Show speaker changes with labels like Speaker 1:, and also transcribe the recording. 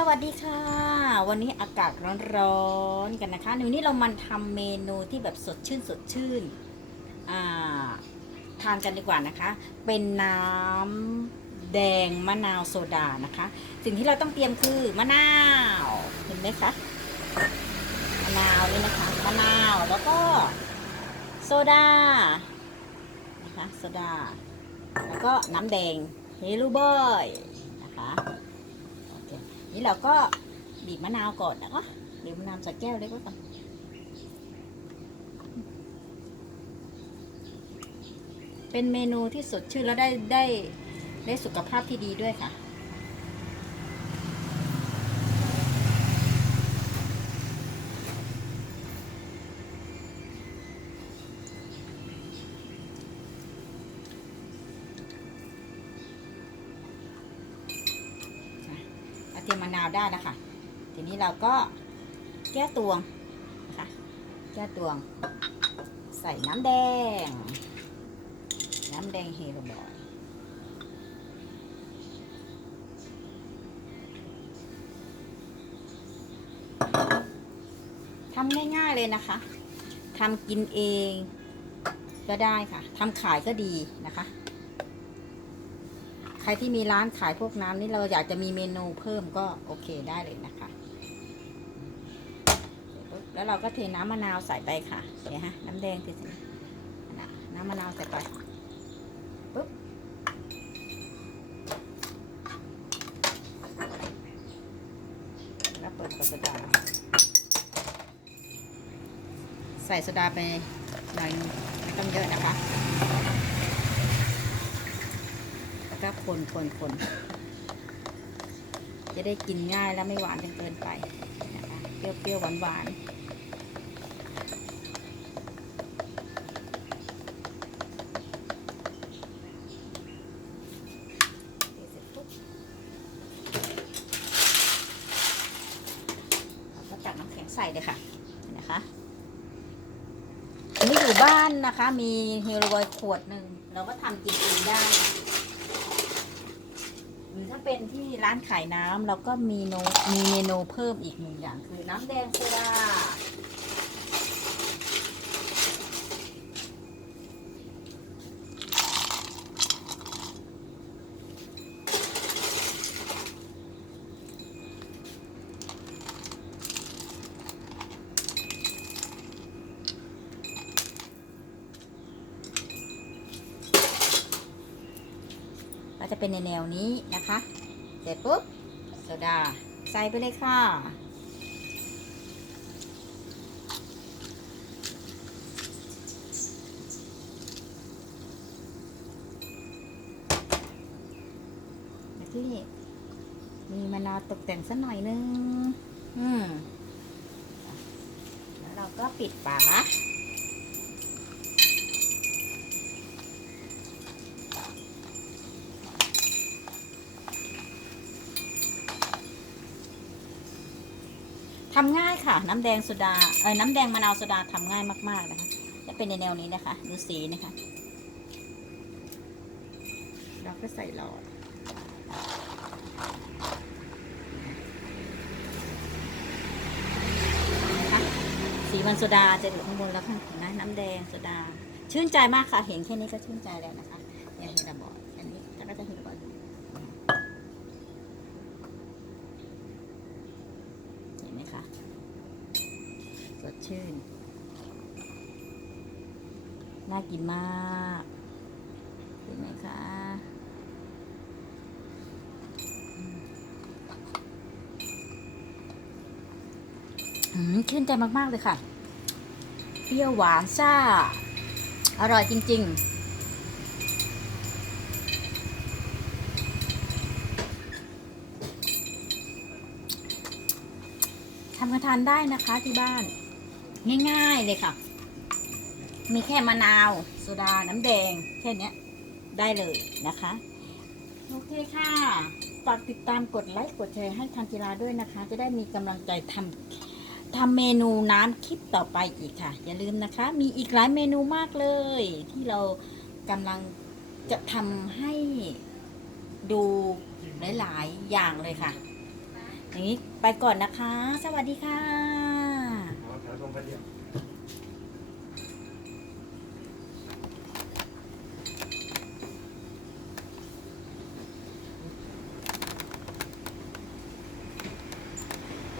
Speaker 1: สวัสดีค่ะ วันนี้อากาศร้อนๆกันนะคะวันนี้เรามันทำเมนูที่แบบสดชื่นสดชื่นาทานกันดีกว่านะคะ เป็นน้ำแดงมะนาวโซดานะคะ สิ่งที่เราต้องเตรียมคือมะนาวเห็นไหมคะมะนาวนี่นะคะมะนาวแล้วก็โซดานะคะโซดา แล้วก็น้ำแดงเฮลูบอยนะคะ นี่เราก็บีบมะนาวก่อนนะคะบีบมะนาวใส่แก้วเล็กไว้ก่อนเป็นเมนูที่สดชื่นแล้วได้ได้ได้สุขภาพที่ดีด้วยค่ะ เตรียมมะนาวได้แล้วค่ะ ทีนี้เราก็แก้ตวงนะคะแก้ตวง ใส่น้ำแดง น้ำแดงเฮโรบอยทำง่ายๆเลยนะคะทำกินเองก็ได้ค่ะทำขายก็ดีนะคะ ใครที่มีร้านขายพวกน้ำนี่เราอยากจะมีเมนูเพิ่มก็โอเคได้เลยนะคะแล้วเราก็เทน้ำมะนาวใส่ไปค่ะเดี๋ยวฮะน้ำแดงคือสิน้ำมะนาวใส่ไปปุ๊บแล้วเปิดกระโซดาใส่โซดาไปหน่อยนึงไม่ต้องเยอะนะคะ แล้วก็คนคนคนจะได้กินง่ายและไม่หวานจนเกินไปนะคะเปรี้ยวเปรี้ยวหวานหวานเสร็จากน้ำแข็งใส่เลยค่ะนะคะอันนี้อยู่บ้านนะคะ มีเฮโรบอยขวดหนึ่ง เราก็ทำกินเองได้ ถ้าเป็นที่ร้านขายน้ำเราก็มีโนมีเมนูเพิ่มอีกหนึ่งอย่างคือน้ำแดงโซดา จะเป็นในแนวนี้นะคะ เสร็จปุ๊บโซดาใส่ไปเลยค่ะ ที่มีมะนาวตกแต่งสักหน่อยนึง อืม แล้วเราก็ปิดฝา ทำง่ายค่ะ น้ำแดงโซดาเออน้ำแดงมะนาวโซดาทำง่ายมาก ๆ นะคะ จะเป็นในแนวนี้นะคะ ดูสีนะคะ เราก็ใส่หลอดนะคะสีมันโซดาจะอยู่ข้างบนแล้วค่ะเห็นไหมน้ำแดงโซดา ชื่นใจมากค่ะ เห็นแค่นี้ก็ชื่นใจแล้วนะคะเนี่ยเห็นระบอดอันนี้แล้วก็จะเห็นระบอดเห็นไหมคะ สดชื่น น่ากินมากเห็นไหมคะอืมชื่นใจมาก ๆ เลยค่ะ เปรี้ยวหวานซ่า อร่อยจริง ๆทำกันทานได้นะคะที่บ้าน ง่าย ๆ เลยค่ะ มีแค่มะนาวโซดาน้ำแดง แค่เนี้ยได้เลยนะคะ โอเคค่ะฝากติดตามกดไลค์กดแชร์ให้ทันจิราด้วยนะคะ จะได้มีกำลังใจทำทำเมนูน้ำคลิปต่อไปอีกค่ะ อย่าลืมนะคะ มีอีกหลายเมนูมากเลย ที่เรากำลังจะทำให้ดูหลาย ๆ อย่างเลยค่ะ อย่างนี้ไปก่อนนะคะ สวัสดีค่ะ